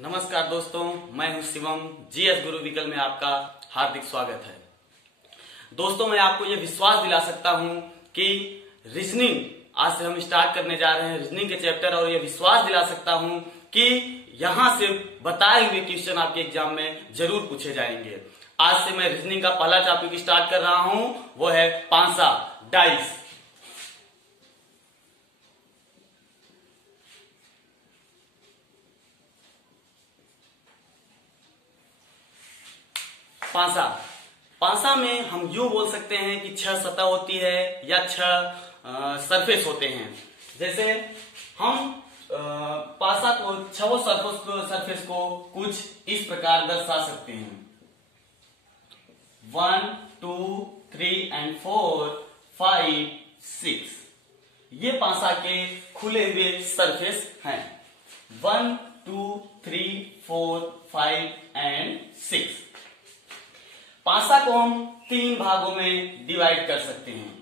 नमस्कार दोस्तों, मैं हूं शिवम। जीएस गुरु विकल में आपका हार्दिक स्वागत है। दोस्तों, मैं आपको यह विश्वास दिला सकता हूं कि रीजनिंग आज से हम स्टार्ट करने जा रहे हैं, रीजनिंग के चैप्टर, और यह विश्वास दिला सकता हूं कि यहां से बताए हुए क्वेश्चन आपके एग्जाम में जरूर पूछे जाएंगे। आज से मैं रीजनिंग का पहला टॉपिक स्टार्ट कर रहा हूं, वो है पांसा, डाइस। पांसा पांसा में हम यूं बोल सकते हैं कि 6 सतह होती है या 6 सरफेस होते हैं। जैसे हम पांसा को 6 सरफेस को कुछ इस प्रकार दर्शा सकते हैं। 1 2 3 and 4 5 6 ये पांसा के खुले हुए सरफेस हैं। 1 2 3 4 5 and 6 पांसा को हम 3 भागों में डिवाइड कर सकते हैं।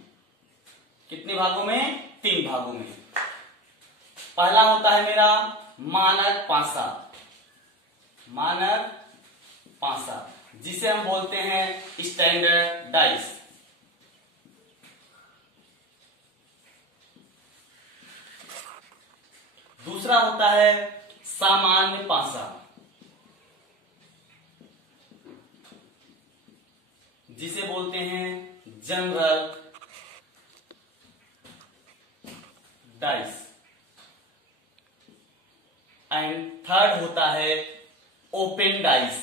कितने भागों में? 3 भागों में। पहला होता है मेरा मानक पांसा, मानक पांसा जिसे हम बोलते हैं स्टैंडर्ड डाइस। दूसरा होता है सामान्य पांसा, जिसे बोलते हैं जनरल डाइस। एंड थर्ड होता है ओपन डाइस,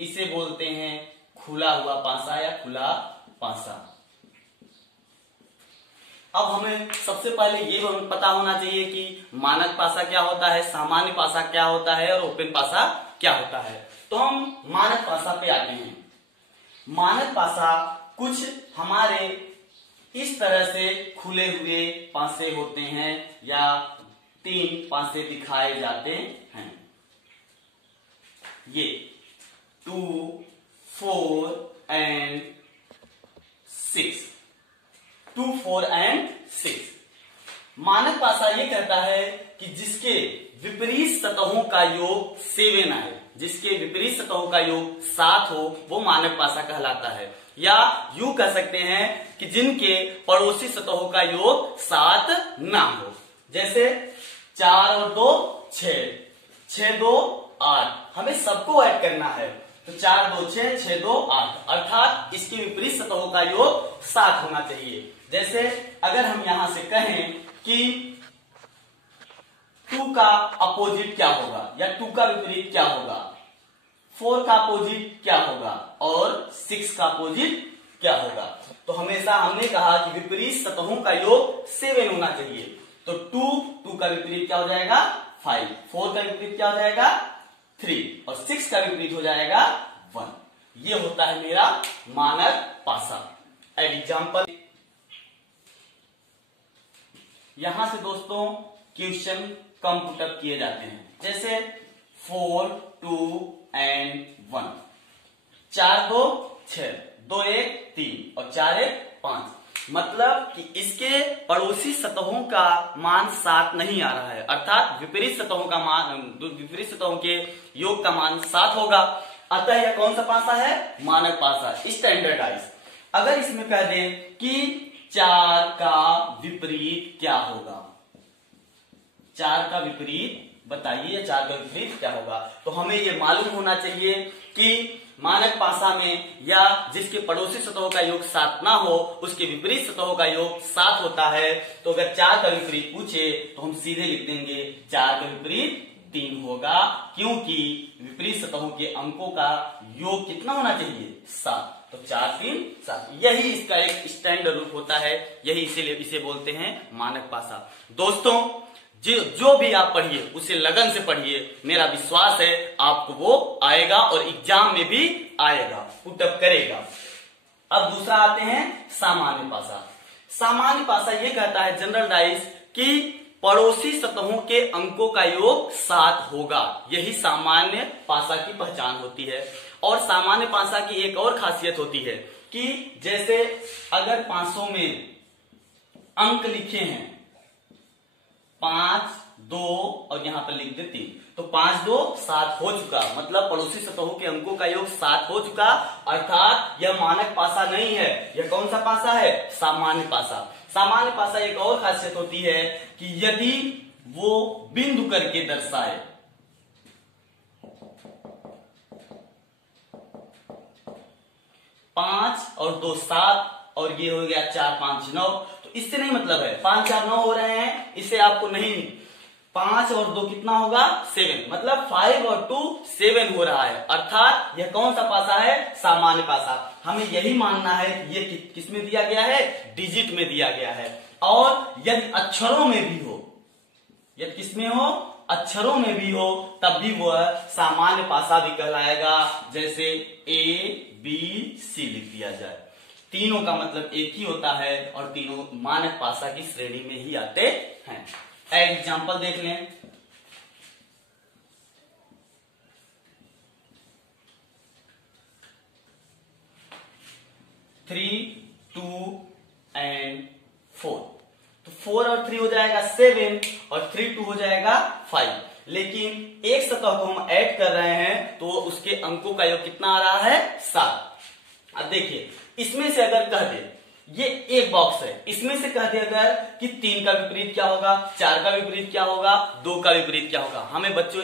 इसे बोलते हैं खुला हुआ पांसा या खुला पांसा। अब हमें सबसे पहले ये पता होना चाहिए कि मानक पांसा क्या होता है, सामान्य पांसा क्या होता है और ओपन पांसा क्या होता है। तो हम मानक पांसा पे आते हैं। मानक पांसा कुछ हमारे इस तरह से खुले हुए पांसे होते हैं या 3 पांसे दिखाए जाते हैं। ये 2 4 and 6, 2 4 and 6 मानक पांसा ये कहता है कि जिसके विपरीत सतहों का योग 7 आए, जिसके विपरीत सतहों का योग 7 हो, वो मानक पांसा कहलाता है। या यूं कह सकते हैं कि जिनके पड़ोसी सतहों का योग 7 ना हो। जैसे 4 और 2 6, 6 2 8, हमें सबको ऐड करना है। तो 4 2 6, 6 2 8, अर्थात इसके विपरीत सतहों का योग 7 होना चाहिए। जैसे अगर हम यहां से कहें कि 2 का अपोजिट क्या होगा या 2 का विपरीत क्या होगा, 4 का अपोजिट क्या होगा और 6 का अपोजिट क्या होगा। तो हमेशा हमने कहा कि विपरीत सतहों का योग 7 होना चाहिए। तो 2 का विपरीत क्या हो जाएगा 5, 4 का विपरीत क्या हो जाएगा 3 और 6 का विपरीत हो जाएगा 1। ये होता है मेरा मानक पांसा। एग्जाम्पल, यहां से दोस्तों क्वेश्चन कम पुटअप किए जाते हैं। जैसे 4 2 and 1, 4 2 6, 2 1 3 और 4 1 5। मतलब कि इसके पड़ोसी सतहों का मान 7 नहीं आ रहा है, अर्थात विपरीत सतहों का मान, विपरीत सतहों के योग का मान 7 होगा। अतः यह कौन सा पांसा है? मानक पांसा, स्टैंडर्ड डाइस। अगर इसमें कह दें कि 4 का विपरीत क्या होगा, 4 का विपरीत बताइए, 4 का विपरीत क्या होगा, तो हमें यह मालूम होना चाहिए कि मानक पांसा में या जिसके पड़ोसी सतहों का योग 7 ना हो, उसके विपरीत सतहों का योग 7 होता है। तो अगर 4 का विपरीत पूछे तो हम सीधे लिख देंगे 4 का विपरीत 3 होगा, क्योंकि विपरीत सतहों के अंकों का योग कितना होना चाहिए 7। तो 4 3 7, यही इसका एक स्टैंडर्ड रूप होता है, यही इसे बोलते हैं मानक पांसा। दोस्तों, जो भी आप पढ़िए उसे लगन से पढ़िए, मेरा विश्वास है आपको वो आएगा और एग्जाम में भी आएगा, पुटअप करेगा। अब दूसरा आते हैं सामान्य पांसा। सामान्य पांसा ये कहता है जनरल डाइस कि पड़ोसी सतहों के अंकों का योग 7 होगा, यही सामान्य पांसा की पहचान होती है। और सामान्य पांसा की एक और खासियत होती है कि जैसे अगर पांसों में अंक लिखे हैं 5 2 और यहाँ पर लिख दे 3, तो 5 2 7 हो चुका। मतलब पड़ोसी सतहों के अंकों का योग 7 हो चुका। अर्थात यह मानक पासा नहीं है, यह कौन सा पासा है? सामान्य पासा। सामान्य पासा एक और खासियत होती है कि यदि वो बिंदु करके दर्शाए, 5 और 2 7 और ये हो गया 4 5 9, तो इससे नहीं मतलब है 5 4 9 हो रहे हैं, इससे आपको नहीं। 5 और 2 कितना होगा? 7, मतलब 5 और 2 7 हो रहा है। अर्थात यह कौन सा पासा है? सामान्य पासा। हमें यही मानना है कि ये किसमें दिया गया है? डिजिट में दिया गया है। और यदि अक्षरों में भी हो, यदि किसमें हो? अक्षरों में भी हो, तब भी वह सामान्य पासा भी कहलाएगा। जैसे ABC लिख दिया जाए, तीनों का मतलब एक ही होता है और तीनों मानक पासा की श्रेणी में ही आते हैं। एग्जाम्पल देख लें। थ्री 2 एंड 4, तो 4 और 3 हो जाएगा 7 और 3 2 हो जाएगा 5। लेकिन एक सतह को हम ऐड कर रहे हैं तो उसके अंकों का योग कितना आ रहा है? 7। अब देखिए, इसमें से अगर कह दे, ये एक बॉक्स है, इसमें से कह दे अगर कि 3 का विपरीत क्या होगा, 4 का विपरीत क्या होगा, 2 का विपरीत क्या होगा। हमें बच्चों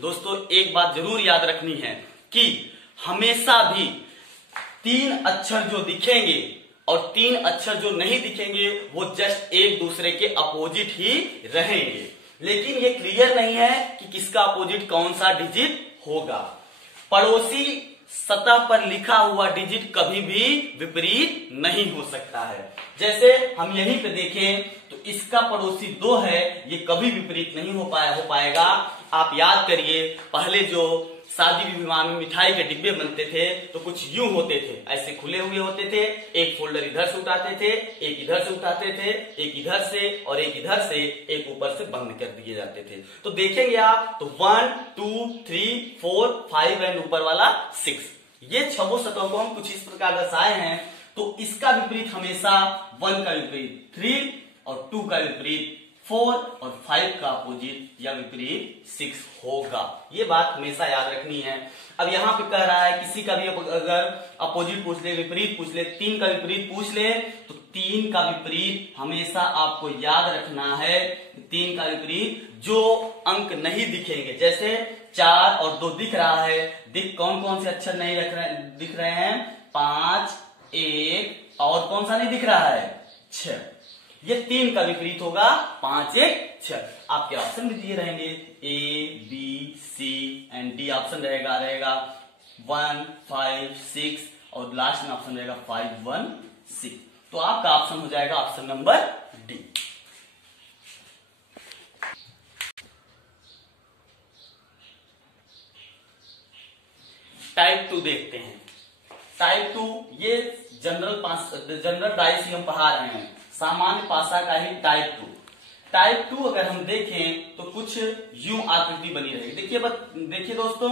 दोस्तों एक बात जरूर याद रखनी है कि हमेशा भी 3 अक्षर जो दिखेंगे और 3 अक्षर जो नहीं दिखेंगे वो जस्ट एक दूसरे के अपोजिट ही रहेंगे। लेकिन ये क्लियर नहीं है कि किसका अपोजिट कौन सा डिजिट होगा। पड़ोसी सतह पर लिखा हुआ डिजिट कभी भी विपरीत नहीं हो सकता है। जैसे हम यहीं पे देखें तो इसका पड़ोसी 2 है, ये कभी विपरीत नहीं हो पाएगा। आप याद करिए, पहले जो शादी विवाह में मिठाई के डिब्बे बनते थे तो कुछ यूं होते थे, ऐसे खुले हुए होते थे। एक फोल्डर इधर से उठाते थे, एक इधर से उठाते थे, एक इधर से और एक इधर से, एक ऊपर से बंद कर दिए जाते थे। तो देखेंगे आप तो 1 2 3 4 5 एंड ऊपर वाला 6, ये 6 सतहों को हम कुछ इस प्रकार दर्शाए हैं। तो इसका विपरीत हमेशा 1 का विपरीत 3 और 2 का विपरीत 4 और 5 का अपोजिट या विपरीत 6 होगा। ये बात हमेशा याद रखनी है। अब यहाँ पे कह रहा है किसी का भी अगर अपोजिट पूछ ले, विपरीत पूछ ले, 3 का विपरीत पूछ ले, तो 3 का विपरीत हमेशा आपको याद रखना है। 3 का विपरीत जो अंक नहीं दिखेंगे, जैसे 4 और 2 दिख रहा है, कौन कौन से अक्षर नहीं दिख रहे हैं? 5 1 और कौन सा नहीं दिख रहा है? 6। ये 3 का विपरीत होगा 5 1 6। आपके ऑप्शन भी दिए रहेंगे ABC एंड D ऑप्शन रहेगा 1 5 6 और लास्ट में ऑप्शन रहेगा 5 1 6। तो आपका ऑप्शन हो जाएगा ऑप्शन नंबर D। टाइप 2 देखते हैं। टाइप 2 ये जनरल डाइस ही हम पढ़ा रहे हैं, सामान्य पासा का ही टाइप 2। टाइप 2 अगर हम देखें तो कुछ यूं आकृति बनी रहेगी। देखिए दोस्तों,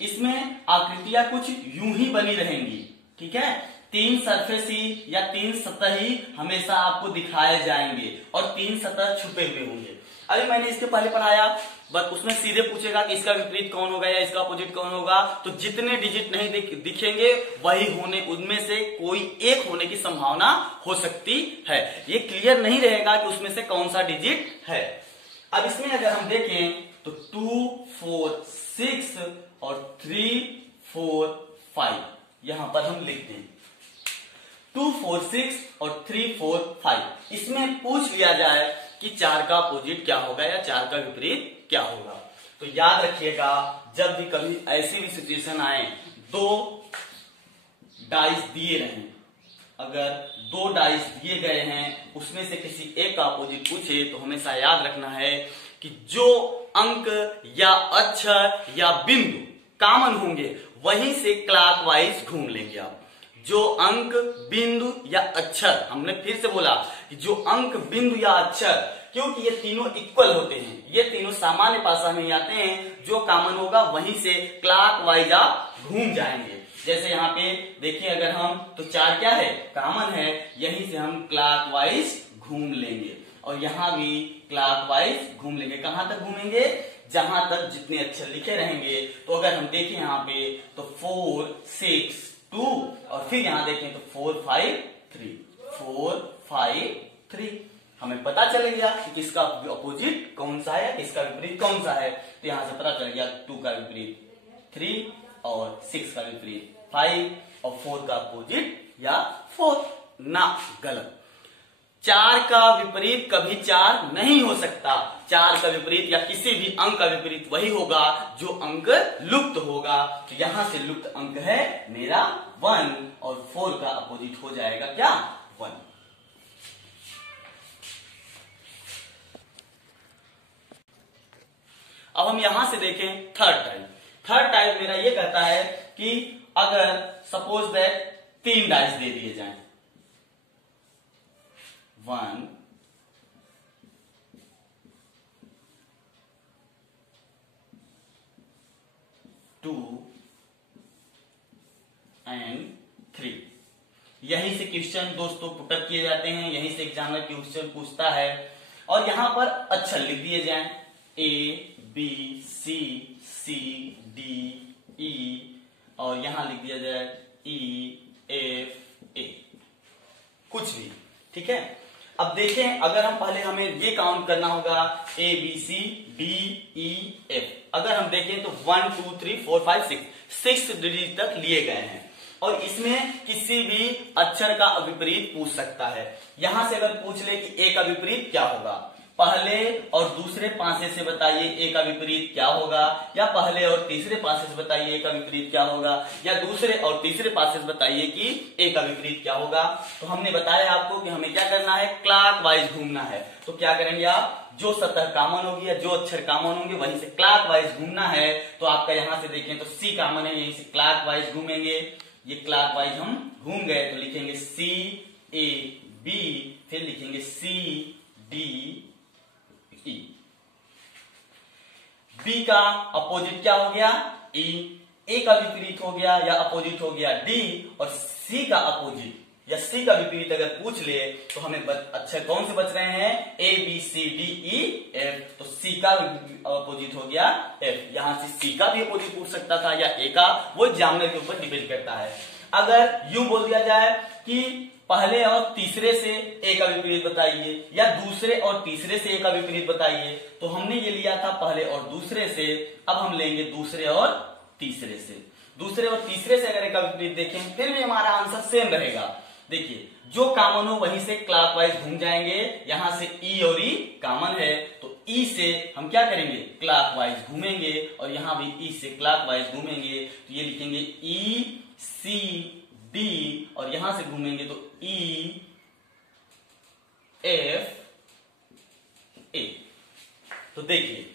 इसमें आकृतियां कुछ यूं ही बनी रहेंगी, ठीक है। 3 सरफेस ही या 3 सतह ही हमेशा आपको दिखाए जाएंगे और 3 सतह छुपे हुए होंगे। अभी मैंने इसके पहले पढ़ाया, बस उसमें सीधे पूछेगा कि इसका विपरीत कौन होगा या इसका अपोजिट कौन होगा, तो जितने डिजिट नहीं दिखेंगे वही होने, उनमें से कोई एक होने की संभावना हो सकती है। ये क्लियर नहीं रहेगा कि उसमें से कौन सा डिजिट है। अब इसमें अगर हम देखें तो 2 4 6 और 3 4 5 यहां पर हम लिखते हैं 2 4 6 और 3 4 5। इसमें पूछ लिया जाए कि 4 का अपोजिट क्या होगा या 4 का विपरीत क्या होगा, तो याद रखिएगा जब भी कभी ऐसी भी सिचुएशन आए, 2 डाइस दिए रहे, अगर 2 डाइस दिए गए हैं उसमें से किसी एक का अपोजिट पूछे तो हमेशा याद रखना है कि जो अंक या अक्षर या बिंदु कॉमन होंगे वहीं से क्लॉकवाइज घूम लेंगे आप। जो अंक बिंदु या अक्षर, हमने फिर से बोला कि जो अंक बिंदु या अक्षर, क्योंकि ये तीनों इक्वल होते हैं, ये तीनों सामान्य पासा में आते हैं, जो कॉमन होगा वहीं से क्लॉकवाइज आप घूम जाएंगे। जैसे यहाँ पे देखिए अगर हम तो 4 क्या है? कॉमन है, यहीं से हम क्लॉकवाइज घूम लेंगे। और यहां भी क्लॉकवाइज घूम लेंगे। कहां तक घूमेंगे? जहां तक जितने अक्षर लिखे रहेंगे। तो अगर हम देखें यहाँ पे तो 4 6 2 और फिर यहां देखें तो 4 5 3 4 5 3। हमें पता चल गया कि किसका अपोजिट कौन सा है, किसका विपरीत कौन सा है। तो यहां से पता चल गया 2 का विपरीत 3 और 6 का विपरीत 5 और 4 का अपोजिट या 4 ना, गलत। 4 का विपरीत कभी 4 नहीं हो सकता। 4 का विपरीत या किसी भी अंक का विपरीत वही होगा जो अंक लुप्त होगा। तो यहां से लुप्त अंक है मेरा 1 और 4 का अपोजिट हो जाएगा क्या? 1। अब हम यहां से देखें थर्ड टाइप। थर्ड टाइप मेरा ये कहता है कि अगर सपोज दैट 3 डाइस दे दिए जाएं, 1 2 एंड 3। यहीं से क्वेश्चन दोस्तों पुटअप किए जाते हैं, यहीं से एग्जामिनर क्वेश्चन पूछता है। और यहां पर अक्षर लिख दिए जाएं, A B C C D E और यहां लिख दिया जाए E F A, कुछ भी, ठीक है। अब देखें, अगर हम पहले हमें ये काउंट करना होगा A B C D E F। अगर हम देखें तो 1 2 3 4 5 6 डिजिट तक लिए गए हैं और इसमें किसी भी अक्षर का विपरीत पूछ सकता है। यहां से अगर पूछ ले कि A का विपरीत क्या होगा, पहले और दूसरे पासे से बताइए A का विपरीत क्या होगा, या पहले और तीसरे पासे से बताइए A का विपरीत क्या होगा, या दूसरे और तीसरे पासे से बताइए कि A का विपरीत क्या होगा। तो हमने बताया आपको कि हमें क्या करना है, क्लॉकवाइज घूमना है। तो क्या करेंगे आप, जो सतह कॉमन होगी या जो अक्षर कॉमन होंगे वहीं से क्लॉकवाइज घूमना है। तो आपका यहां से देखें तो C कॉमन है, यहीं से क्लॉकवाइज घूमेंगे। ये क्लॉकवाइज हम घूम गए तो लिखेंगे C A B, फिर लिखेंगे C D E। B का अपोजिट क्या हो गया? E। A का विपरीत हो गया या अपोजिट हो गया D, और C का अपोजिट या C का विपरीत अगर पूछ ले तो हमें अक्षर कौन से बच रहे हैं? A B C D E F। तो C का अपोजिट हो गया F। यहां से C का भी अपोजिट पूछ सकता था या A का, वो एग्जामिनर के ऊपर डिपेंड करता है। अगर यूं बोल दिया जाए कि पहले और तीसरे से A का विपरीत बताइए या दूसरे और तीसरे से A का विपरीत बताइए, तो हमने ये लिया था पहले और दूसरे से, अब हम लेंगे दूसरे और तीसरे से। दूसरे और तीसरे से अगर A का विपरीत देखें फिर भी हमारा आंसर सेम रहेगा। देखिए, जो कॉमन हो वहीं से क्लॉकवाइज घूम जाएंगे। यहां से E और E कॉमन है तो E से हम क्या करेंगे, क्लॉकवाइज घूमेंगे, और यहां भी E से क्लॉकवाइज घूमेंगे। तो ये लिखेंगे E C D और यहां से घूमेंगे तो E F A। तो देखिए,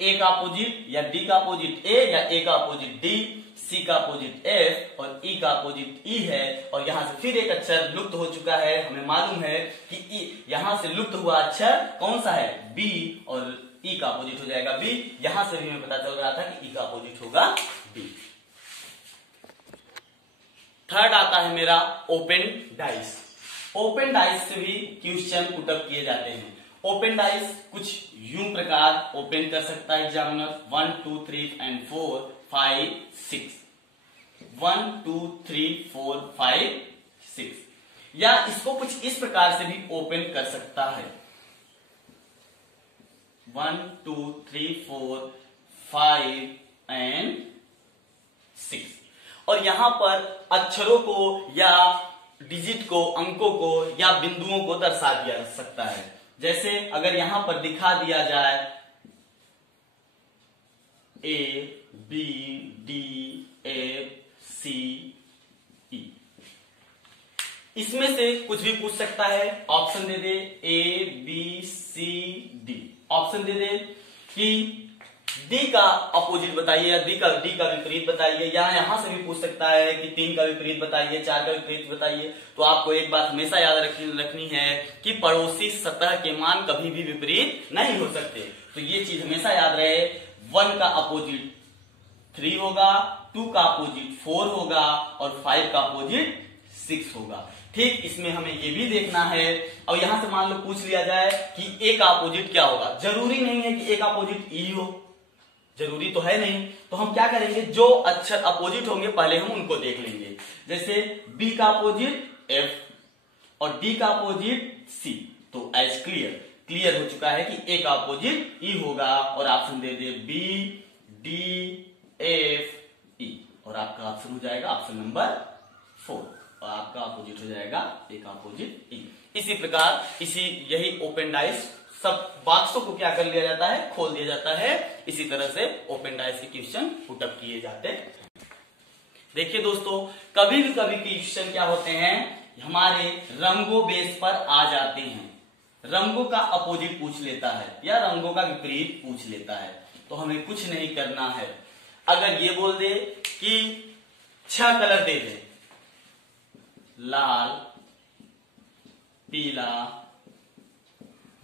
A का अपोजिट या D का अपोजिट A या A का अपोजिट D, C का अपोजिट F और E का अपोजिट E है। और यहां से फिर एक अक्षर लुप्त हो चुका है। हमें मालूम है कि E, यहां से लुप्त हुआ अक्षर कौन सा है? B, और E का अपोजिट हो जाएगा B। यहां से भी हमें पता चल रहा था कि E का अपोजिट होगा B। थर्ड आता है मेरा ओपन डाइस। ओपन डाइस से भी क्वेश्चन पुटअप किए जाते हैं। ओपन डाइस कुछ यूं प्रकार ओपन कर सकता है एग्जामिनर, 1 2 3 एंड 4 5 6, 1 2 3 4 5 6, या इसको कुछ इस प्रकार से भी ओपन कर सकता है, 1 2 3 4 5 एंड 6। और यहां पर अक्षरों को या डिजिट को, अंकों को या बिंदुओं को दर्शा दिया जा सकता है। जैसे अगर यहां पर दिखा दिया जाए A B D F C E, इसमें से कुछ भी पूछ सकता है। ऑप्शन दे दे A B C D, option दे दे कि D का अपोजिट बताइए या D का विपरीत बताइए, या यहां से भी पूछ सकता है कि 3 का विपरीत बताइए, 4 का विपरीत बताइए। तो आपको एक बात हमेशा याद रखनी है कि पड़ोसी सतह के मान कभी भी विपरीत नहीं हो सकते। तो ये चीज हमेशा याद रहे, 1 का अपोजिट 3 होगा, 2 का अपोजिट 4 होगा और 5 का अपोजिट 6 होगा। ठीक इसमें हमें ये भी देखना है। और यहां से मान लो पूछ लिया जाए कि ए का अपोजिट क्या होगा, जरूरी नहीं है कि ए का अपोजिट ई हो, जरूरी तो है नहीं। तो हम क्या करेंगे, जो अक्षर अपोजिट होंगे पहले हम उनको देख लेंगे। जैसे बी का अपोजिट एफ और डी का अपोजिट सी, तो एज क्लियर हो चुका है कि ए का अपोजिट ई होगा और ऑप्शन दे दे बी डी एफ ई, और आपका ऑप्शन हो जाएगा ऑप्शन नंबर 4, और आपका अपोजिट हो जाएगा ए का अपोजिट ई। इसी प्रकार यही ओपन डाइस सब बॉक्सों को क्या कर लिया जाता है, खोल दिया जाता है। इसी तरह से ओपन डाइस के क्वेश्चन पुटअप किए जाते हैं। देखिए दोस्तों, कभी भी क्वेश्चन क्या होते हैं, हमारे रंगों बेस पर आ जाते हैं। रंगों का अपोजिट पूछ लेता है या रंगों का विपरीत पूछ लेता है, तो हमें कुछ नहीं करना है। अगर ये बोल दे कि 6 कलर दे दे, लाल, पीला,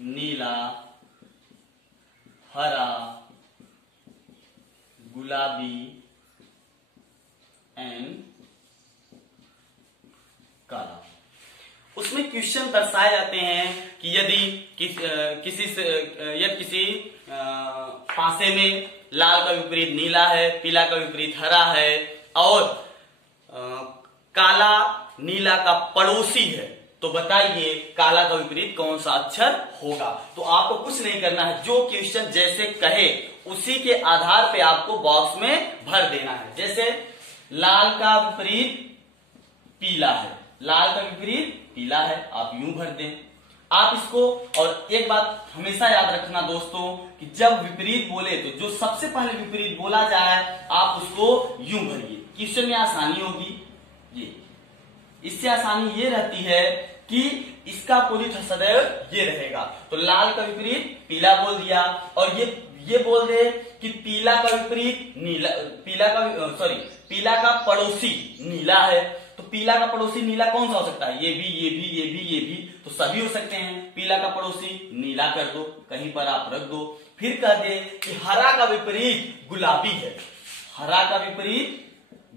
नीला, हरा, गुलाबी एंड काला, उसमें क्वेश्चन दर्शाए जाते हैं कि यदि किसी पासे में लाल का विपरीत नीला है, पीला का विपरीत हरा है और काला नीला का पड़ोसी है, तो बताइए काला का विपरीत कौन सा अक्षर होगा। तो आपको कुछ नहीं करना है, जो क्वेश्चन जैसे कहे उसी के आधार पे आपको बॉक्स में भर देना है। जैसे लाल का विपरीत पीला है, लाल का विपरीत पीला है, आप यूं भर दें आप इसको। और एक बात हमेशा याद रखना दोस्तों कि जब विपरीत बोले तो जो सबसे पहले विपरीत बोला जाए आप उसको यूं भरिए, क्वेश्चन में आसानी होगी। इससे आसानी ये रहती है कि इसका अपोजिट सदैव ये रहेगा। तो लाल का विपरीत पीला बोल दिया, और ये बोल दे कि पीला का विपरीत नीला, पीला का पड़ोसी नीला है, तो पीला का पड़ोसी नीला कौन सा हो सकता है, ये भी, तो सभी हो सकते हैं। पीला का पड़ोसी नीला कर दो, कहीं पर आप रख दो। फिर कह दे कि हरा का विपरीत गुलाबी है, हरा का विपरीत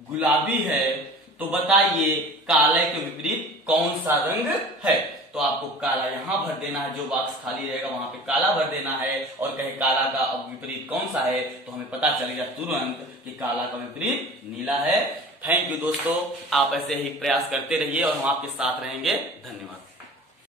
गुलाबी है, तो बताइए काले के विपरीत कौन सा रंग है। तो आपको काला यहां भर देना है, जो बॉक्स खाली रहेगा वहां पे काला भर देना है। और कहे काला का विपरीत कौन सा है, तो हमें पता चलेगा तुरंत कि काला का विपरीत नीला है। थैंक यू दोस्तों, आप ऐसे ही प्रयास करते रहिए और हम आपके साथ रहेंगे। धन्यवाद।